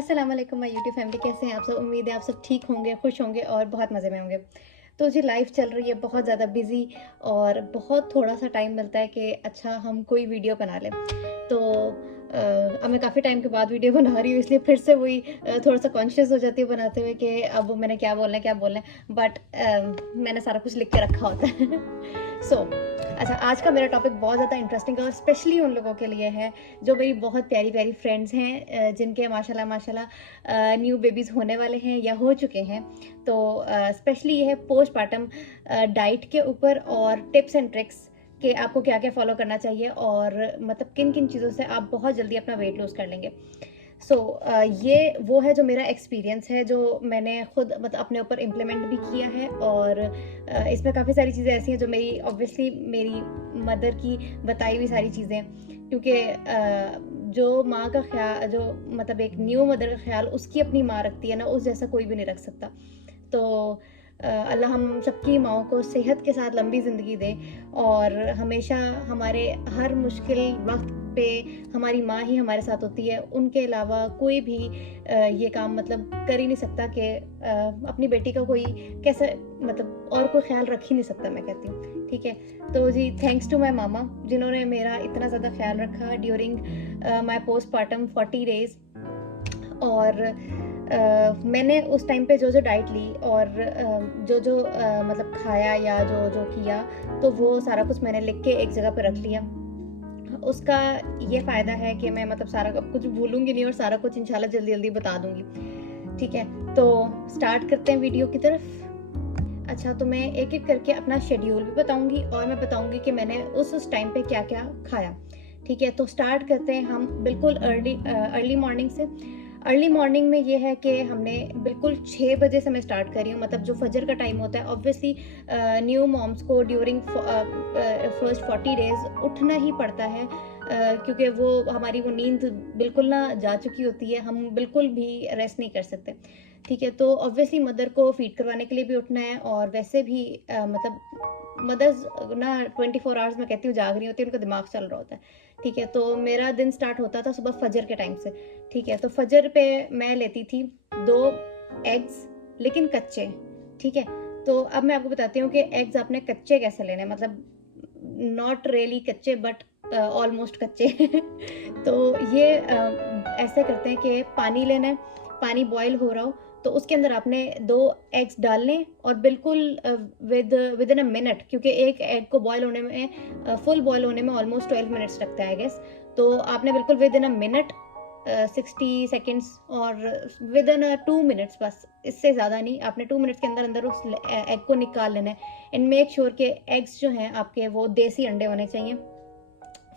अस्सलाम वालेकुम my YouTube family, कैसे हैं आप सब। उम्मीद है आप सब ठीक होंगे, खुश होंगे और बहुत मज़े में होंगे। तो जी लाइफ चल रही है बहुत ज़्यादा बिज़ी और बहुत थोड़ा सा टाइम मिलता है कि अच्छा हम कोई वीडियो बना लें। तो अब मैं काफ़ी टाइम के बाद वीडियो बना रही हूँ, इसलिए फिर से वही थोड़ा सा कॉन्शियस हो जाती है बनाते हुए कि अब मैंने क्या बोलना है क्या बोलना है, बट मैंने सारा कुछ लिख के रखा होता है। सो अच्छा, आज का मेरा टॉपिक बहुत ज़्यादा इंटरेस्टिंग है और स्पेशली उन लोगों के लिए है जो मेरी बहुत प्यारी प्यारी फ्रेंड्स हैं, जिनके माशाल्लाह माशाल्लाह न्यू बेबीज़ होने वाले हैं या हो चुके हैं। तो स्पेशली ये है पोस्टपार्टम डाइट के ऊपर और टिप्स एंड ट्रिक्स कि आपको क्या क्या फॉलो करना चाहिए और मतलब किन किन चीज़ों से आप बहुत जल्दी अपना वेट लूज़ कर लेंगे। सो ये वो है जो मेरा एक्सपीरियंस है, जो मैंने खुद मतलब अपने ऊपर इम्प्लीमेंट भी किया है। और इसमें काफ़ी सारी चीज़ें ऐसी हैं जो मेरी ऑब्वियसली मेरी मदर की बताई हुई सारी चीज़ें, क्योंकि जो माँ का ख्याल, जो मतलब एक न्यू मदर का ख्याल उसकी अपनी माँ रखती है ना, उस जैसा कोई भी नहीं रख सकता। तो अल्लाह हम सबकी माँओं को सेहत के साथ लंबी ज़िंदगी दे और हमेशा हमारे हर मुश्किल वक्त पे हमारी माँ ही हमारे साथ होती है। उनके अलावा कोई भी ये काम मतलब कर ही नहीं सकता कि अपनी बेटी का कोई कैसे मतलब और कोई ख्याल रख ही नहीं सकता, मैं कहती हूँ। ठीक है, तो जी थैंक्स टू माई मामा जिन्होंने मेरा इतना ज़्यादा ख्याल रखा ड्यूरिंग माई पोस्टपार्टम 40 डेज़। और मैंने उस टाइम पे जो जो डाइट ली और जो जो मतलब खाया या जो जो किया, तो वो सारा कुछ मैंने लिख के एक जगह पे रख लिया। उसका ये फ़ायदा है कि मैं मतलब सारा अब कुछ भूलूंगी नहीं और सारा कुछ इंशाल्लाह जल्दी जल्दी बता दूंगी। ठीक है, तो स्टार्ट करते हैं वीडियो की तरफ। अच्छा, तो मैं एक एक करके अपना शेड्यूल भी बताऊंगी और मैं बताऊंगी कि मैंने उस टाइम पे क्या क्या खाया। ठीक है, तो स्टार्ट करते हैं हम बिल्कुल अर्ली मॉर्निंग से। अर्ली मॉर्निंग में ये है कि हमने बिल्कुल 6 बजे से मैं स्टार्ट कर रही हूँ, मतलब जो फजर का टाइम होता है। ऑब्वियसली न्यू मॉम्स को ड्यूरिंग फर्स्ट 40 डेज उठना ही पड़ता है, क्योंकि वो हमारी वो नींद बिल्कुल ना जा चुकी होती है, हम बिल्कुल भी रेस्ट नहीं कर सकते। ठीक है, तो ऑब्वियसली मदर को फीड करवाने के लिए भी उठना है और वैसे भी मतलब मदर्स ना 24 आवर्स में कहती हूँ जाग रही होती है, उनका दिमाग चल रहा होता है। ठीक है, तो मेरा दिन स्टार्ट होता था सुबह फजर के टाइम से। ठीक है, तो फजर पे मैं लेती थी 2 एग्स, लेकिन कच्चे। ठीक है, तो अब मैं आपको बताती हूँ कि एग्स आपने कच्चे कैसे लेने हैं, मतलब नॉट रियली कच्चे बट ऑलमोस्ट कच्चे। तो ये ऐसे करते हैं कि पानी लेना है, पानी बॉयल हो रहा हो तो उसके अंदर आपने 2 एग्स डालने और बिल्कुल विद इन अ मिनट, क्योंकि एक एग को बॉयल होने में फुल बॉयल होने में ऑलमोस्ट 12 मिनट्स लगता है आई गेस। तो आपने बिल्कुल with in a minute 60 seconds और विद इन 2 मिनट्स, बस इससे ज़्यादा नहीं, आपने 2 मिनट्स के अंदर अंदर उस एग को निकाल लेना है। एंड मेक श्योर के एग्स जो हैं आपके वो देसी अंडे होने चाहिए,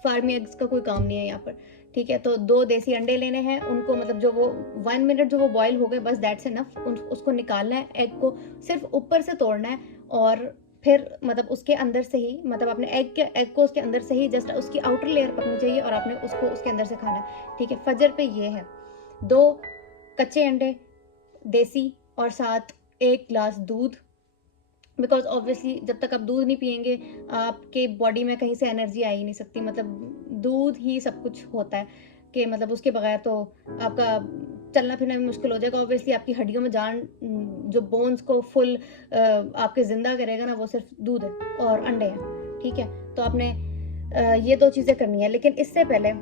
फार्मी एग्स का कोई काम नहीं है यहाँ पर। ठीक है, तो 2 देसी अंडे लेने हैं, उनको मतलब जो वो 1 मिनट जो वो बॉयल हो गए बस दैट्स इनफ, उसको निकालना है, एग को सिर्फ ऊपर से तोड़ना है और फिर मतलब उसके अंदर से ही मतलब अपने एग को उसके अंदर से ही जस्ट उसकी आउटर लेयर पकनी चाहिए और आपने उसको उसके अंदर से खाना है। ठीक है, फजर पे ये है 2 कच्चे अंडे देसी और साथ 1 ग्लास दूध, बिकॉज ऑब्वियसली जब तक आप दूध नहीं पियेंगे आपके बॉडी में कहीं से एनर्जी आ ही नहीं सकती, मतलब दूध ही सब कुछ होता है कि मतलब उसके बगैर तो आपका चलना फिरना भी मुश्किल हो जाएगा। ऑब्वियसली आपकी हड्डियों में जान, जो बोन्स को फुल आपके जिंदा करेगा ना, वो सिर्फ दूध है और अंडे हैं। ठीक है, तो आपने ये 2 चीज़ें करनी है, लेकिन इससे पहले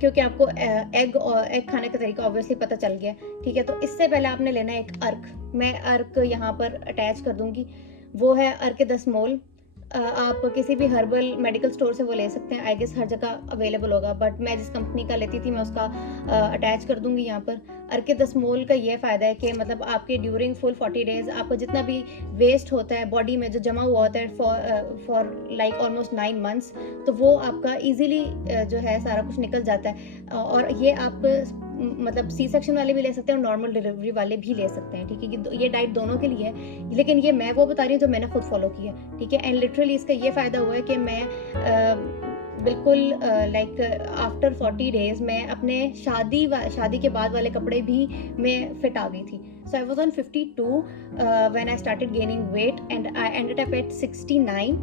क्योंकि आपको एग खाने का तरीका ऑब्वियसली पता चल गया। ठीक है, तो इससे पहले आपने लेना है एक अर्क। मैं अर्क यहाँ पर अटैच कर दूंगी, वो है अर्क 10 मोल। आप किसी भी हर्बल मेडिकल स्टोर से वो ले सकते हैं, आई गेस हर जगह अवेलेबल होगा, बट मैं जिस कंपनी का लेती थी मैं उसका अटैच कर दूंगी यहाँ पर। अर्क 10 मोल का ये फ़ायदा है कि मतलब आपके ड्यूरिंग फुल 40 डेज आपका जितना भी वेस्ट होता है बॉडी में, जो जमा हुआ होता है फॉर लाइक ऑलमोस्ट 9 मंथ्स, तो वो आपका इजीली जो है सारा कुछ निकल जाता है। और ये आप मतलब सी सेक्शन वाले भी ले सकते हैं और नॉर्मल डिलीवरी वाले भी ले सकते हैं। ठीक है, ये डाइट दोनों के लिए है, लेकिन ये मैं वो बता रही हूँ जो मैंने खुद फॉलो किया। ठीक है, एंड लिटरली इसका ये फ़ायदा हुआ है कि मैं बिल्कुल लाइक आफ्टर 40 डेज मैं अपने शादी के बाद वाले कपड़े भी मैं फिट आ गई थी। So I was on 52 when I started gaining weight and I ended up at 69।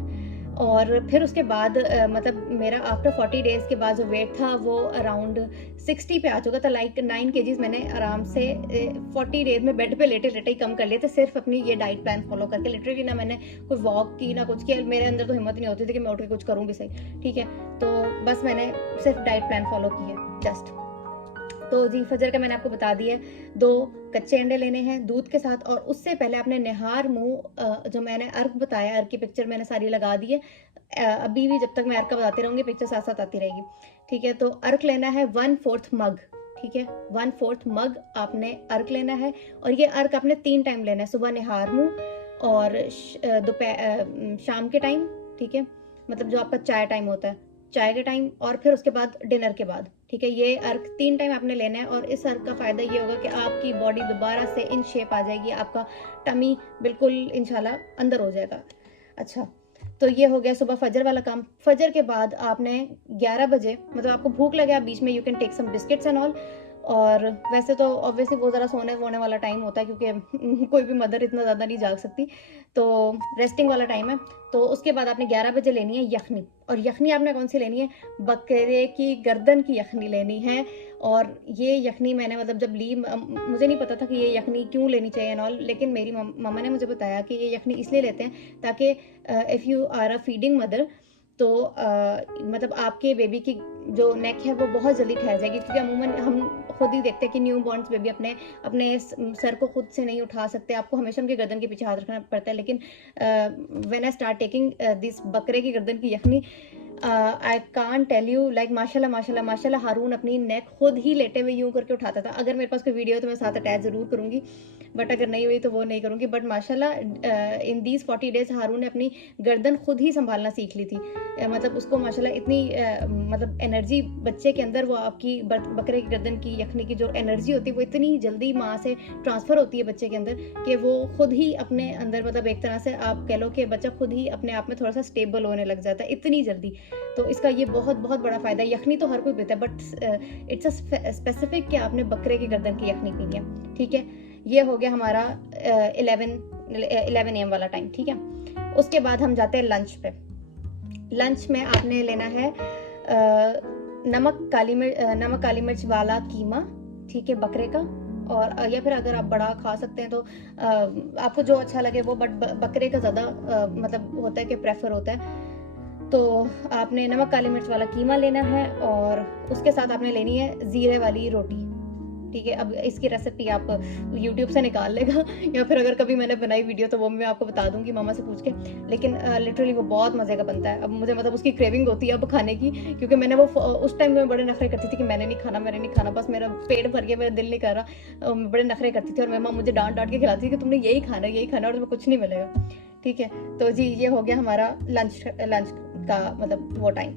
और फिर उसके बाद मतलब मेरा आफ्टर 40 डेज़ के बाद जो वेट था वो अराउंड 60 पे आ चुका था। लाइक 9 केजीज़ मैंने आराम से 40 डेज़ में बेड पे लेटे-लेटे ही कम कर लिए थे, सिर्फ अपनी ये डाइट प्लान फॉलो करके। लिटरली ना मैंने कोई वॉक की, ना कुछ किया। मेरे अंदर तो हिम्मत नहीं होती थी कि मैं उठ के कुछ करूँ भी सही, ठीक है? तो बस मैंने सिर्फ डाइट प्लान फॉलो की है, जस्ट। तो जी, फजर का मैंने आपको बता दिया है, 2 कच्चे अंडे लेने हैं दूध के साथ, और उससे पहले आपने निहार मुँह जो मैंने अर्क बताया, अर्क की पिक्चर मैंने सारी लगा दी है। अभी भी जब तक मैं अर्क का बताती रहूँगी, पिक्चर साथ-साथ आती रहेगी, ठीक है? तो अर्क लेना है 1/4 मग, ठीक है? 1/4 मग आपने अर्क लेना है, और ये अर्क आपने 3 टाइम लेना है, सुबह निहार मुँह और शाम के टाइम, ठीक है? मतलब जो आपका चाय टाइम होता है, चाय के टाइम, और फिर उसके बाद डिनर के बाद, ठीक है? ये अर्क 3 टाइम आपने लेना है, और इस अर्क का फ़ायदा ये होगा कि आपकी बॉडी दोबारा से इन शेप आ जाएगी, आपका टमी बिल्कुल इंशाल्लाह अंदर हो जाएगा। अच्छा, तो ये हो गया सुबह फजर वाला काम। फजर के बाद आपने 11 बजे, मतलब आपको भूख लगे, आप बीच में you can take some biscuits and all. और वैसे तो ऑब्वियसली वो ज़रा सोने-वोने वाला टाइम होता है, क्योंकि कोई भी मदर इतना ज़्यादा नहीं जाग सकती, तो रेस्टिंग वाला टाइम है। तो उसके बाद आपने 11 बजे लेनी है यखनी, और यखनी आपने कौन सी लेनी है? बकरे की गर्दन की यखनी लेनी है। और ये यखनी मैंने मतलब जब ली, मुझे नहीं पता था कि ये यखनी क्यों लेनी चाहिए एंड ऑल, लेकिन मेरी मम्मा ने मुझे बताया कि ये यखनी इसलिए लेते हैं ताकि if you are a feeding mother, तो मतलब आपके बेबी की जो नेक है वो बहुत जल्दी ठहर जाएगी, क्योंकि अमूमन हम खुद ही देखते हैं कि न्यू बॉर्न्स बेबी अपने अपने सर को खुद से नहीं उठा सकते, आपको हमेशा उनके गर्दन के पीछे हाथ रखना पड़ता है। लेकिन when I start taking this बकरे की गर्दन की यखनी, I can't tell you, like माशाल्लाह माशाल्लाह माशाल्लाह, हारून अपनी नेक खुद ही लेटे हुए यूं करके उठाता था। अगर मेरे पास कोई वीडियो है तो मैं साथ अटैच ज़रूर करूँगी, बट अगर नहीं हुई तो वो नहीं करूँगी। बट माशाल्लाह इन दीज 40 डेज हारून ने अपनी गर्दन खुद ही संभालना सीख ली थी। मतलब उसको माशाल्लाह इतनी मतलब एनर्जी बच्चे के अंदर, वो आपकी बकरे की गर्दन की यखनी की जो एनर्जी होती है वो इतनी जल्दी माँ से ट्रांसफ़र होती है बच्चे के अंदर, कि वो खुद ही अपने अंदर, मतलब एक तरह से आप कह लो कि बच्चा खुद ही अपने आप में थोड़ा सा स्टेबल होने लग जाता है इतनी जल्दी। तो इसका ये बहुत बहुत बड़ा फ़ायदा है। यखनी तो हर कोई पीता है, बट इट्स अ स्पेसिफिक कि आपने बकरे की गर्दन की यखनी पीनी है, ठीक है? ये हो गया हमारा 11 AM वाला टाइम, ठीक है? उसके बाद हम जाते हैं लंच पे। लंच में आपने लेना है नमक काली मिर्च वाला कीमा, ठीक है, बकरे का। और या फिर अगर आप बड़ा खा सकते हैं तो आपको जो अच्छा लगे वो, बट बकरे का ज़्यादा मतलब होता है कि प्रेफर होता है। तो आपने नमक काली मिर्च वाला कीमा लेना है, और उसके साथ आपने लेनी है ज़ीरे वाली रोटी, ठीक है? अब इसकी रेसिपी आप यूट्यूब से निकाल लेगा या फिर अगर कभी मैंने बनाई वीडियो तो वो मैं आपको बता दूँगी मामा से पूछ के। लेकिन लिटरली वो बहुत मज़े का बनता है। अब मुझे मतलब उसकी क्रेविंग होती है अब खाने की, क्योंकि मैंने वो उस टाइम में बड़े नखरे करती थी कि मैंने नहीं खाना, बस मेरा पेट भर गया, मेरा दिल नहीं कर रहा। बड़े नखरे करती थी, और मेरी माँ मुझे डाँट-डाँट के खिलाती थी कि तुमने यही खाना है और तुम्हें कुछ नहीं मिलेगा, ठीक है? तो जी, ये हो गया हमारा लंच का मतलब वो टाइम।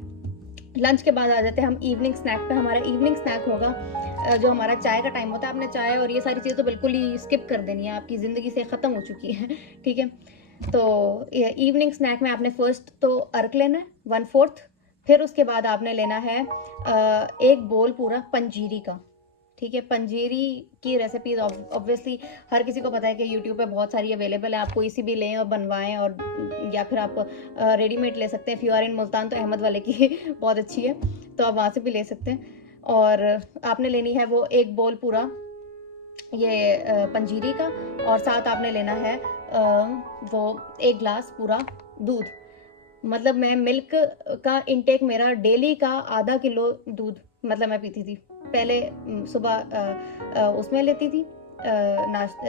लंच के बाद आ जाते हैं हम इवनिंग स्नैक पे। हमारा इवनिंग स्नैक होगा जो हमारा चाय का टाइम होता है। आपने चाय और ये सारी चीज़ें तो बिल्कुल ही स्किप कर देनी है, आपकी ज़िंदगी से ख़त्म हो चुकी है ठीक है? तो इवनिंग स्नैक में आपने फर्स्ट तो अर्क लेना है 1/4, फिर उसके बाद आपने लेना है एक बोल पूरा पंजीरी का, ठीक है? पंजीरी की रेसिपीज़ ऑब्वियसली हर किसी को पता है कि यूट्यूब पे बहुत सारी अवेलेबल है, आप कोई सी भी लें और बनवाएं, और या फिर आप रेडीमेड ले सकते हैं। If you are in Multan तो अहमद वाले की बहुत अच्छी है, तो आप वहाँ से भी ले सकते हैं। और आपने लेनी है वो एक बोल पूरा ये पंजीरी का, और साथ आपने लेना है वो एक ग्लास पूरा दूध। मतलब मैं मिल्क का इंटेक मेरा डेली का आधा किलो दूध मतलब मैं पीती थी पहले। सुबह उसमें लेती थी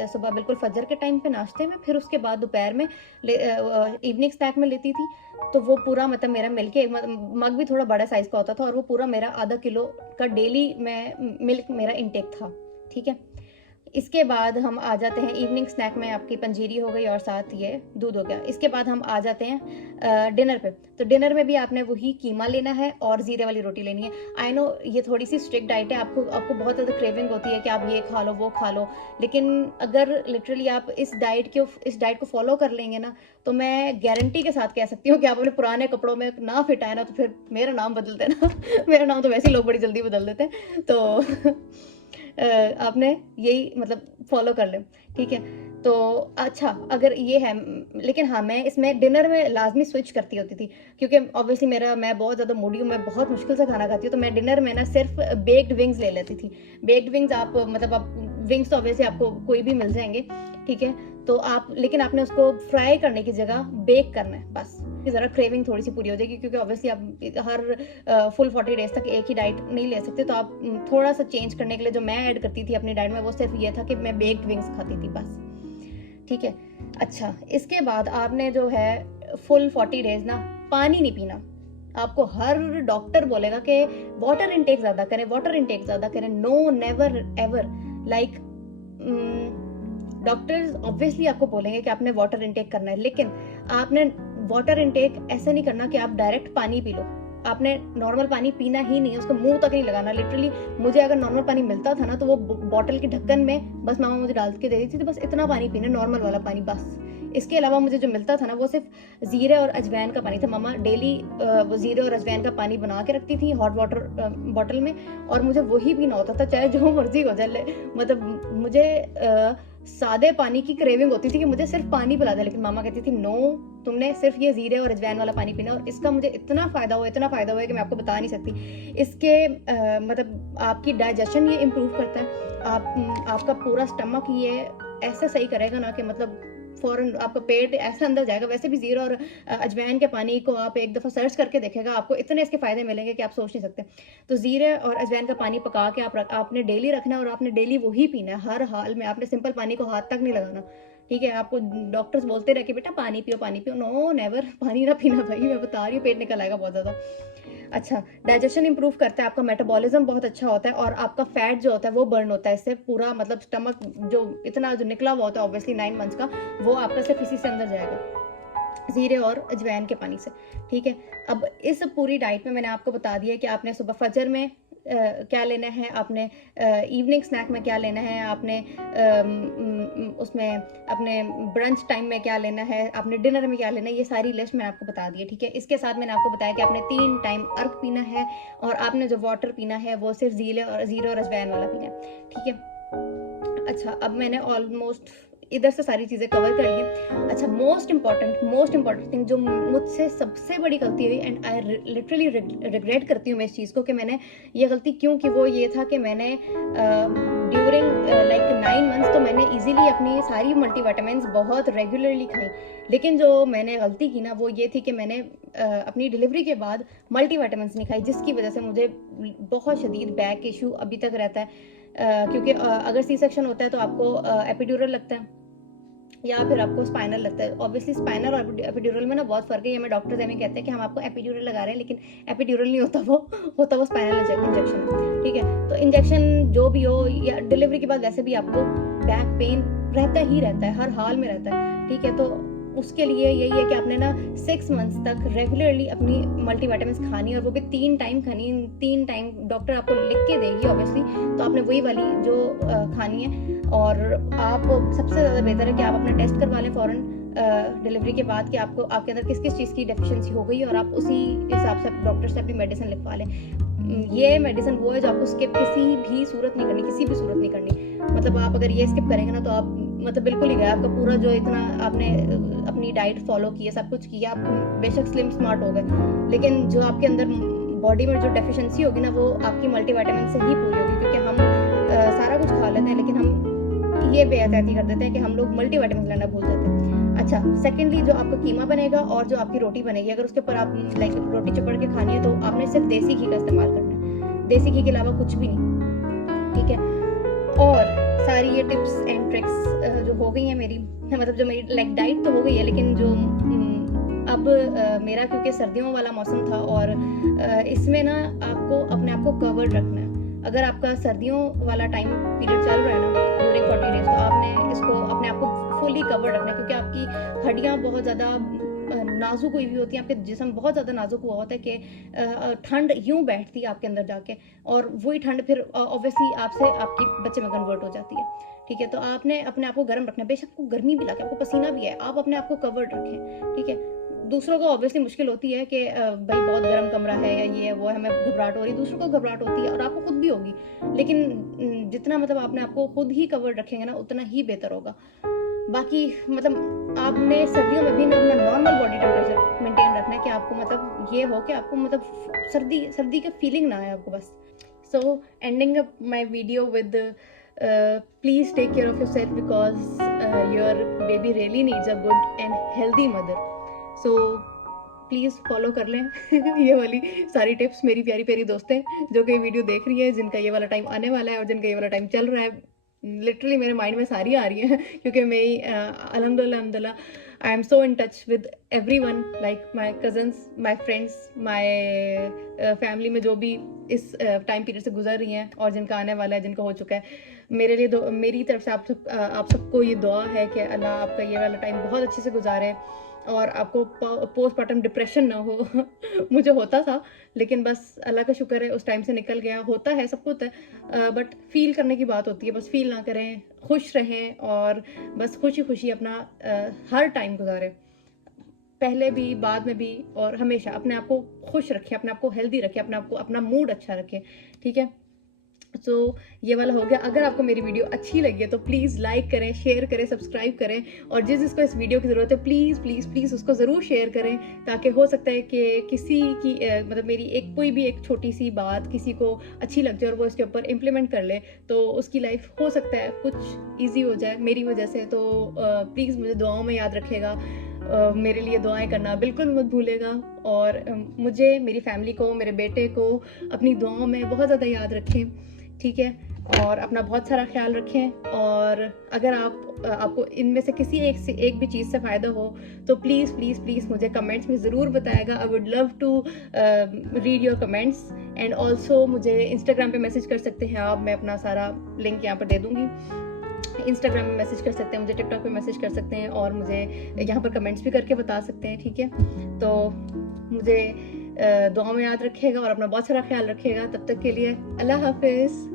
सुबह बिल्कुल फजर के टाइम पे नाश्ते में, फिर उसके बाद दोपहर में इवनिंग स्नैक में लेती थी। तो वो पूरा मतलब मेरा मिल्क मग भी थोड़ा बड़ा साइज का होता था, और वो पूरा मेरा आधा किलो का डेली मैं मिल्क मेरा इंटेक था, ठीक है? इसके बाद हम आ जाते हैं इवनिंग स्नैक में, आपकी पंजीरी हो गई और साथ ये दूध हो गया। इसके बाद हम आ जाते हैं डिनर पे। तो डिनर में भी आपने वही कीमा लेना है और ज़ीरे वाली रोटी लेनी है। आई नो ये थोड़ी सी स्ट्रिक्ट डाइट है, आपको बहुत ज़्यादा क्रेविंग होती है कि आप ये खा लो वो खा लो, लेकिन अगर लिटरली आप इस डाइट को फॉलो कर लेंगे ना, तो मैं गारंटी के साथ कह सकती हूँ कि आप अपने पुराने कपड़ों में ना फिट आए ना, तो फिर मेरा नाम बदल देना मेरा नाम तो वैसे ही लोग बड़ी जल्दी बदल देते हैं, तो आपने यही मतलब फॉलो कर लें, ठीक है? तो अच्छा अगर ये है लेकिन हाँ, मैं इसमें डिनर में लाज़मी स्विच करती होती थी क्योंकि ऑब्वियसली मैं बहुत ज़्यादा मूडी हूँ, मैं बहुत मुश्किल से खाना खाती हूँ, तो मैं डिनर में ना सिर्फ़ बेक्ड विंग्स ले लेती थी। बेक्ड विंग्स आप मतलब आप विंग्स तो ऑब्वियसली आपको कोई भी मिल जाएँगे, ठीक है? तो आप लेकिन आपने उसको फ्राई करने की जगह बेक करना है बस। ज़रा क्रेविंग थोड़ी-सी पूरी हो जाएगी क्योंकि ऑब्वियसली आप हर फुल 40 डेज़ तक एक ही डाइट नहीं ले सकते, तो आप थोड़ा-सा चेंज करने के लिए जो मैं ऐड करती थी अपनी डाइट में वो सिर्फ़ ये था कि मैं बेक्ड विंग्स खाती थी बस। ठीक है? अच्छा, इसके बाद आपने जो है फुल 40 डेज़ ना पानी नहीं पीना। आपको हर डॉक्टर बोलेगा कि वाटर इंटेक ज़्यादा करें, वाटर इंटेक ज़्यादा करें। No, never ever like doctors obviously आपको बोलेंगे कि आपने वाटर इंटेक करना है, लेकिन आपने वाटर इंटेक ऐसे नहीं करना कि आप डायरेक्ट पानी पी लो। आपने नॉर्मल पानी पीना ही नहीं है, उसको मुँह तक नहीं लगाना। लिटरली मुझे अगर नॉर्मल पानी मिलता था ना, तो वो बॉटल के ढक्कन में बस मामा मुझे डाल के दे देती थी, तो बस इतना पानी पीना, नॉर्मल वाला पानी बस। इसके अलावा मुझे जो मिलता था ना, वो सिर्फ़ ज़ीरे और अजवाइन का पानी था। मम्मा डेली वो ज़ीरे और अजवाइन का पानी बना के रखती थी हॉट वाटर बॉटल में, और मुझे वही पीना होता था, चाहे जो मर्ज़ी हो जाए। मतलब मुझे सादे पानी की क्रेविंग होती थी कि मुझे सिर्फ़ पानी पिला दे, लेकिन मामा कहती थी, "नो, तुमने सिर्फ़ ये ज़ीरे और अजवाइन वाला पानी पीना है।" और इसका मुझे इतना फ़ायदा हुआ है कि मैं आपको बता नहीं सकती। इसके मतलब आपकी डाइजेशन ये इम्प्रूव करता है। आपका पूरा स्टमक ये ऐसे सही करेगा ना कि मतलब फ़ौरन आपका पेट ऐसे अंदर जाएगा। वैसे भी ज़ीरा और अजवाइन के पानी को आप एक दफ़ा सर्च करके देखिएगा, आपको इतने इसके फ़ायदे मिलेंगे कि आप सोच नहीं सकते। तो ज़ीरे और अजवाइन का पानी पका के आपने डेली रखना है और आपने डेली वही पीना है, हर हाल में। आपने सिंपल पानी को हाथ तक नहीं लगाना, ठीक है? आपको डॉक्टर्स बोलते रहे कि बेटा पानी पियो। नो, नेवर पानी ना पीना भाई, मैं बता रही हूँ, पेट निकल आएगा बहुत ज़्यादा। अच्छा, डाइजेशन इम्प्रूव करता है, आपका मेटाबॉलिज़्म बहुत अच्छा होता है और आपका फैट जो होता है वो बर्न होता है इससे। पूरा मतलब स्टमक जो इतना जो निकला हुआ होता है ऑब्वियसली 9 मंथ्स का, वो आपका सिर्फ़ इसी से अंदर जाएगा, ज़ीरे और अजवाइन के पानी से, ठीक है? अब इस पूरी डाइट में मैंने आपको बता दिया कि आपने सुबह फजर में क्या लेना है, आपने इवनिंग स्नैक में क्या लेना है, आपने उसमें अपने ब्रंच टाइम में क्या लेना है, आपने डिनर में क्या लेना है, ये सारी लिस्ट मैंने आपको बता दी है, ठीक है? इसके साथ मैंने आपको बताया कि आपने 3 टाइम अर्क पीना है और आपने जो वाटर पीना है वो सिर्फ़ ज़ीरे और अजवाइन वाला पीना है, ठीक है? अच्छा, अब मैंने ऑलमोस्ट इधर से सारी चीज़ें कवर कर ली हैं। अच्छा, मोस्ट इम्पोर्टेंट थिंग जो मुझसे सबसे बड़ी गलती हुई, एंड आई लिटरली रिग्रेट करती हूँ मैं इस चीज़ को कि मैंने ये गलती क्यों की, वो ये था कि मैंने ड्यूरिंग लाइक 9 मंथ्स तो मैंने ईज़िली अपनी सारी मल्टीविटामिन्स बहुत रेगुलरली खाई। लेकिन जो मैंने गलती की ना, वो ये थी कि मैंने अपनी डिलीवरी के बाद मल्टीविटामिन्स नहीं खाई, जिसकी वज़ह से मुझे बहुत शदीद बैक इश्यू अभी तक रहता है। क्योंकि अगर सी सेक्शन होता है तो आपको एपिड्यूरल लगता है या फिर आपको स्पाइनल लगता है। ऑब्वियसली स्पाइनल और एपिड्यूरल में ना बहुत फ़र्क है। ये हमें डॉक्टर्स हमें कहते हैं कि हम आपको एपिड्यूरल लगा रहे हैं, लेकिन एपिड्यूरल नहीं होता वो, होता वो स्पाइनल इंजेक्शन है, ठीक है? तो इंजेक्शन जो भी हो, या डिलीवरी के बाद वैसे भी आपको बैक पेन रहता ही रहता है, हर हाल में रहता है, ठीक है? तो उसके लिए यही है कि आपने ना 6 मंथ्स तक रेगुलरली अपनी मल्टीविटामिन्स खानी है, और वो भी 3 टाइम खानी है। 3 टाइम डॉक्टर आपको लिख के देगी ऑब्वियसली, तो आपने वही वाली जो खानी है। और आप सबसे ज़्यादा बेहतर है कि आप अपना टेस्ट करवा लें फ़ौरन डिलीवरी के बाद कि आपको आपके अंदर किस-किस चीज़ की डेफिशिएंसी हो गई है, और आप उसी हिसाब से डॉक्टर से अपनी मेडिसिन लिखवा लें। ये मेडिसिन वो है जो आपको स्किप किसी भी सूरत नहीं करनी, किसी भी सूरत नहीं करनी। मतलब आप अगर ये स्किप करेंगे ना, तो आप मतलब बिल्कुल ही गया आपका पूरा जो इतना आपने अपनी डाइट फ़ॉलो की है, सब कुछ किया, आप बेशक स्लिम स्मार्ट हो गए, लेकिन जो आपके अंदर बॉडी में जो डेफिशिएंसी होगी ना, वो आपकी मल्टीविटामिन से ही पूरी होगी। क्योंकि हम सारा कुछ खा लेते हैं, लेकिन हम ये बेहतियाती कर देते हैं कि हम लोग मल्टीविटामिन लेना भूल जाते हैं। अच्छा, सेकंडली जो आपका कीमा बनेगा और जो आपकी रोटी बनेगी, अगर उसके ऊपर आप लाइक रोटी चुपड़ के खानी है, तो आपने सिर्फ देसी घी का इस्तेमाल करना है, देसी घी के अलावा कुछ भी नहीं, ठीक है? और सारी ये टिप्स एंड ट्रिक्स जो हो गई हैं मेरी, मतलब जो मेरी लाइक डाइट तो हो गई है, लेकिन जो अब मेरा क्योंकि सर्दियों वाला मौसम था, और इसमें ना आपको अपने आप को कवर्ड रखना है। अगर आपका सर्दियों वाला टाइम पीरियड चल रहा है ना ड्यूरिंग 40 डेज़, तो आपने इसको अपने आप को फुली कवर्ड रखना है, क्योंकि आपकी हड्डियाँ बहुत ज़्यादा नाज़ुक हुई होती हैं, आपके जिस्म बहुत ज़्यादा नाज़ुक हुआ होता है कि ठंड यूँ बैठती है आपके अंदर जाके, और वही ठंड फिर ऑब्वियसली आपसे आपके बच्चे में कन्वर्ट हो जाती है, ठीक है? तो आपने अपने आप को गर्म रखना है, बेशक आपको गर्मी भी लगे, आपको पसीना भी है, आप अपने आप को कवर्ड रखें, ठीक है? दूसरों को ऑब्वियसली मुश्किल होती है कि भाई बहुत गर्म कमरा है या ये है वो है, हमें घबराहट हो रही है, दूसरों को घबराहट होती है और आपको खुद भी होगी, लेकिन जितना मतलब आपने आपको खुद ही कवर्ड रखेंगे ना, उतना ही बेहतर होगा। बाकी मतलब आपने सर्दियों में भी ना अपना नॉर्मल बॉडी टेम्परेचर मेंटेन रखना है, कि आपको मतलब ये हो कि आपको मतलब सर्दी का फीलिंग ना आए आपको बस. So ending up my video with please take care of yourself, because your baby really needs a good and healthy mother. So please follow कर लें ये वाली सारी टिप्स मेरी प्यारी प्यारी दोस्तें जो कि वीडियो देख रही है, जिनका ये वाला टाइम आने वाला है और जिनका ये वाला टाइम चल रहा है. लिटरली मेरे माइंड में सारी आ रही हैं क्योंकि मैं अल्हम्दुलिल्लाह I am so in touch with every one, like my cousins, my friends, my family में जो भी इस टाइम पीरियड से गुजर रही हैं और जिनका आने वाला है, जिनका हो चुका है. मेरे लिए मेरी तरफ से आप सबको ये दुआ है कि अल्लाह आपका ये वाला टाइम बहुत अच्छे से गुजारे और आपको पोस्टमार्टम डिप्रेशन ना हो मुझे होता था, लेकिन बस अल्लाह का शुक्र है उस टाइम से निकल गया. होता है, सबको होता है, बट फील करने की बात होती है. बस फील ना करें, खुश रहें और बस खुशी खुशी अपना हर टाइम गुजारें, पहले भी, बाद में भी, और हमेशा अपने आप को खुश रखें, अपने आप को हेल्दी रखें, अपने आप को, अपना मूड अच्छा रखें. ठीक है, तो ये वाला हो गया. अगर आपको मेरी वीडियो अच्छी लगी है तो प्लीज़ लाइक करें, शेयर करें, सब्सक्राइब करें, और जिसको इस वीडियो की ज़रूरत है प्लीज़ प्लीज़ प्लीज़ उसको ज़रूर शेयर करें, ताकि हो सकता है कि किसी की मतलब मेरी कोई भी एक छोटी सी बात किसी को अच्छी लग जाए और वो इसके ऊपर इम्प्लीमेंट कर ले, तो उसकी लाइफ हो सकता है कुछ ईजी हो जाए मेरी वजह से. तो प्लीज़ मुझे दुआओं में याद रखेगा, मेरे लिए दुआएं करना बिल्कुल मत भूलेगा, और मुझे, मेरी फैमिली को, मेरे बेटे को अपनी दुआओं में बहुत ज़्यादा याद रखें. ठीक है, और अपना बहुत सारा ख्याल रखें. और अगर आपको इनमें से किसी एक भी चीज़ से फ़ायदा हो तो प्लीज़ प्लीज़ प्लीज़ मुझे कमेंट्स में ज़रूर बताएगा. I would love to read your comments. And also मुझे इंस्टाग्राम पे मैसेज कर सकते हैं आप, मैं अपना सारा लिंक यहाँ पर दे दूँगी. इंस्टाग्राम में मैसेज कर सकते हैं, मुझे टिकटॉक पे मैसेज कर सकते हैं, और मुझे यहाँ पर कमेंट्स भी करके बता सकते हैं. ठीक है, तो मुझे दुआ में याद रखिएगा और अपना बहुत सारा ख्याल रखिएगा. तब तक के लिए अल्लाह हाफिज़.